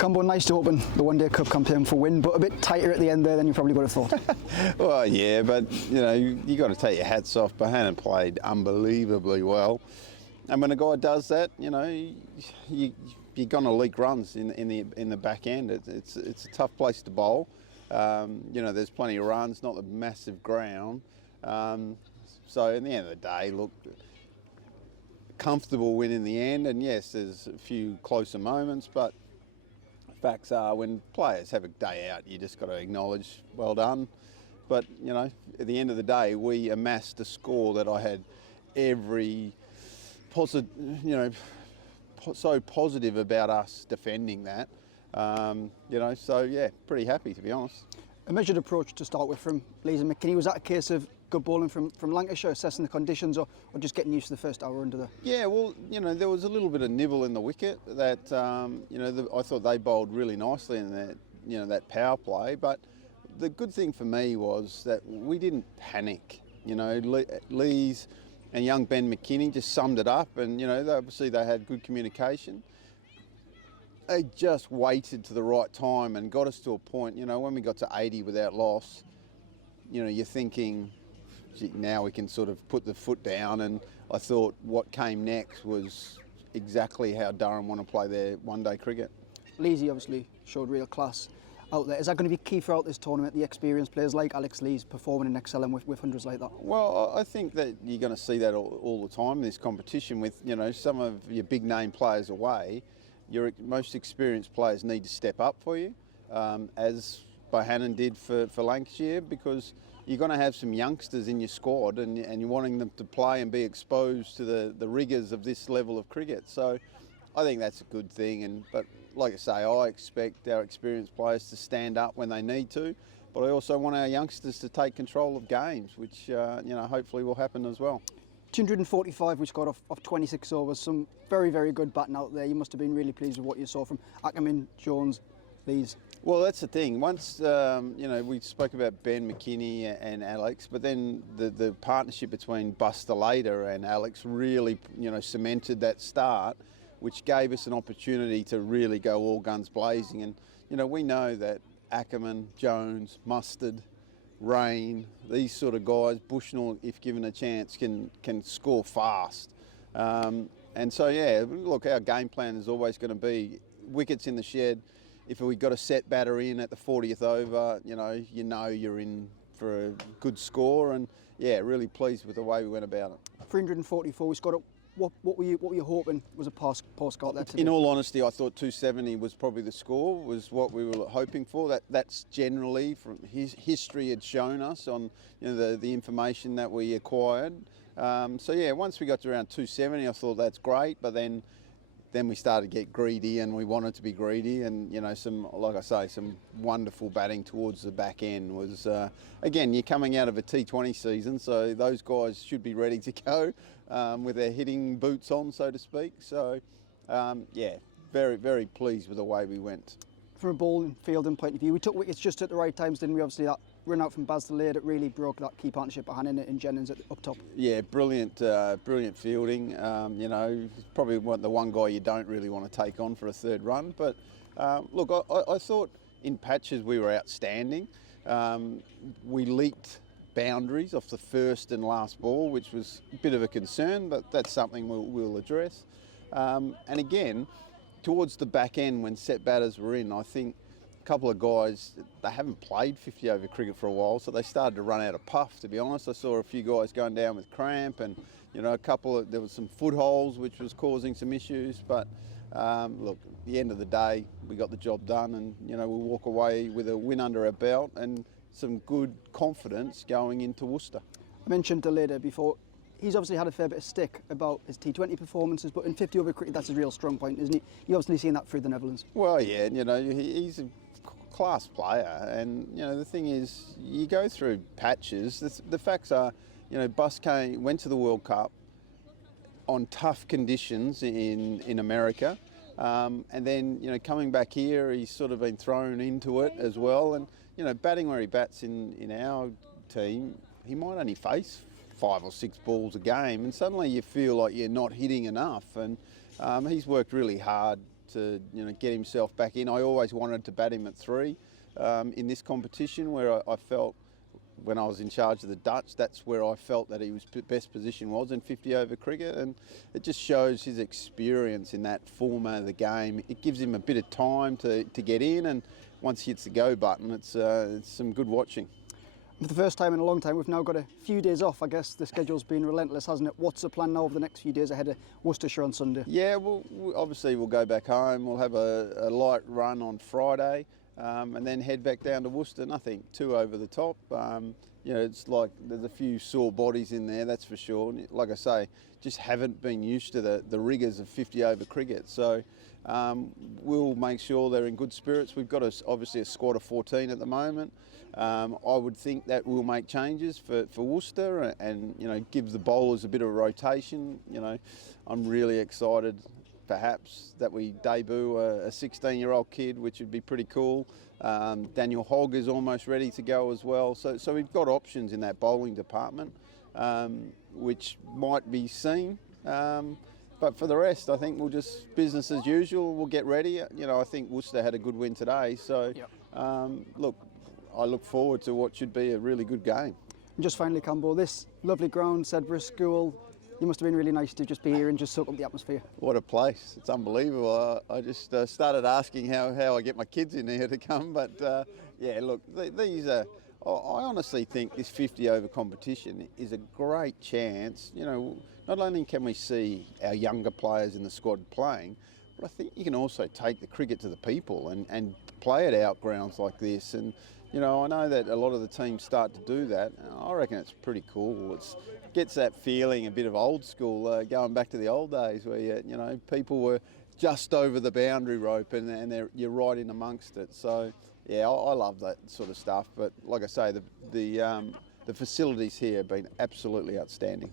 Campbell, nice to open the One Day Cup campaign for win, but a bit tighter at the end there than you probably would have thought. Well, yeah, but you got to take your hats off. Bohannon played unbelievably well, and when a guy does that, you're going to leak runs in the back end. It's a tough place to bowl. There's plenty of runs, not the massive ground. So in the end of the day, look, comfortable win in the end, and yes, there's a few closer moments, but facts are when players have a day out, you just got to acknowledge, well done. But at the end of the day, we amassed a score that I had every so positive about us defending that. So yeah, pretty happy, to be honest. A measured approach to start with from Lees and McKinney. Was that a case of good bowling from Lancashire, assessing the conditions, or just getting used to the first hour under the... Yeah, well, there was a little bit of nibble in the wicket that, I thought they bowled really nicely in that power play. But the good thing for me was that we didn't panic. Lees and young Ben McKinney just summed it up, and, obviously they had good communication. They just waited to the right time and got us to a point, when we got to 80 without loss, you're thinking, gee, now we can sort of put the foot down. And I thought what came next was exactly how Durham want to play their one-day cricket. Leesy obviously showed real class out there. Is that going to be key throughout this tournament, the experienced players like Alex Lees performing and excelling with hundreds like that? Well, I think that you're going to see that all the time in this competition with, some of your big-name players away. Your most experienced players need to step up for you, as Bohannon did for Lancashire, because you're going to have some youngsters in your squad and you're wanting them to play and be exposed to the rigours of this level of cricket. So I think that's a good thing. But like I say, I expect our experienced players to stand up when they need to, but I also want our youngsters to take control of games, which hopefully will happen as well. 245 we scored off 26 overs, some very, very good batting out there. You must have been really pleased with what you saw from Ackerman, Jones, Lees. Well, that's the thing. Once, we spoke about Ben McKinney and Alex, but then the partnership between Buster Later and Alex really, cemented that start, which gave us an opportunity to really go all guns blazing. And, we know that Ackerman, Jones, Mustard, Rain, these sort of guys, Bushnell, if given a chance, can score fast. And so, yeah, look, our game plan is always going to be wickets in the shed. If we got a set batter in at the 40th over, you're in for a good score. And, yeah, really pleased with the way we went about it. 344 we scored. What were you hoping was a postcard there today? In all honesty, I thought 270 was probably the score, was what we were hoping for. That's generally, from his history had shown us on the information that we acquired. So yeah, once we got to around 270, I thought that's great. But then we started to get greedy, and we wanted to be greedy, and some wonderful batting towards the back end was again, you're coming out of a T20 season, so those guys should be ready to go with their hitting boots on, so to speak. So yeah, very, very pleased with the way we went. From a bowling fielding point of view, we took wickets just at the right times, didn't we? Obviously that run out from Baz Delayed that really broke that key partnership behind it and Jennings up top. Yeah, brilliant fielding. Probably the one guy you don't really want to take on for a third run. But look, I thought in patches we were outstanding. We leaked boundaries off the first and last ball, which was a bit of a concern, but that's something we'll address. And again, towards the back end when set batters were in, I think a couple of guys, they haven't played 50 over cricket for a while, so they started to run out of puff, to be honest. I saw a few guys going down with cramp, and there was some footholds which was causing some issues. But look, at the end of the day, we got the job done, and we'll walk away with a win under our belt and some good confidence going into Worcester. I mentioned Delayed before. He's obviously had a fair bit of stick about his T20 performances, but in 50 over cricket, that's his real strong point, isn't he? You've obviously seen that through the Netherlands. Well, yeah, he's a class player, and the thing is, you go through patches. The facts are, Bus went to the World Cup on tough conditions in America, and then coming back here, he's sort of been thrown into it as well. And batting where he bats in our team, he might only face 5 or 6 balls a game, and suddenly you feel like you're not hitting enough. And he's worked really hard to get himself back in. I always wanted to bat him at 3 in this competition, where I felt when I was in charge of the Dutch, that's where I felt that he was best position was in 50 over cricket, and it just shows his experience in that format of the game. It gives him a bit of time to get in, and once he hits the go button, it's some good watching. For the first time in a long time, we've now got a few days off. I guess the schedule's been relentless, hasn't it? What's the plan now over the next few days ahead of Worcestershire on Sunday? Yeah, well, obviously we'll go back home. We'll have a light run on Friday, and then head back down to Worcester. Nothing too over the top. It's like there's a few sore bodies in there, that's for sure. Like I say, just haven't been used to the rigours of 50 over cricket. So we'll make sure they're in good spirits. We've got obviously a squad of 14 at the moment. I would think that we'll make changes for Worcester and give the bowlers a bit of a rotation. I'm really excited perhaps that we debut a 16-year-old kid, which would be pretty cool. Daniel Hogg is almost ready to go as well. So we've got options in that bowling department, which might be seen. But for the rest, I think we'll just business as usual. We'll get ready. I think Worcester had a good win today. So, look, I look forward to what should be a really good game. And just finally, Campbell, this lovely ground, Sedbury School, you must have been really nice to just be here and just soak up the atmosphere. What a place. It's unbelievable. I just started asking how I get my kids in here to come. But, yeah, look, these are... I honestly think this 50 over competition is a great chance. Not only can we see our younger players in the squad playing, but I think you can also take the cricket to the people and play at out grounds like this. And, I know that a lot of the teams start to do that. I reckon it's pretty cool. It gets that feeling a bit of old school, going back to the old days where, people were just over the boundary rope and you're right in amongst it. So, yeah, I love that sort of stuff. But like I say, the facilities here have been absolutely outstanding.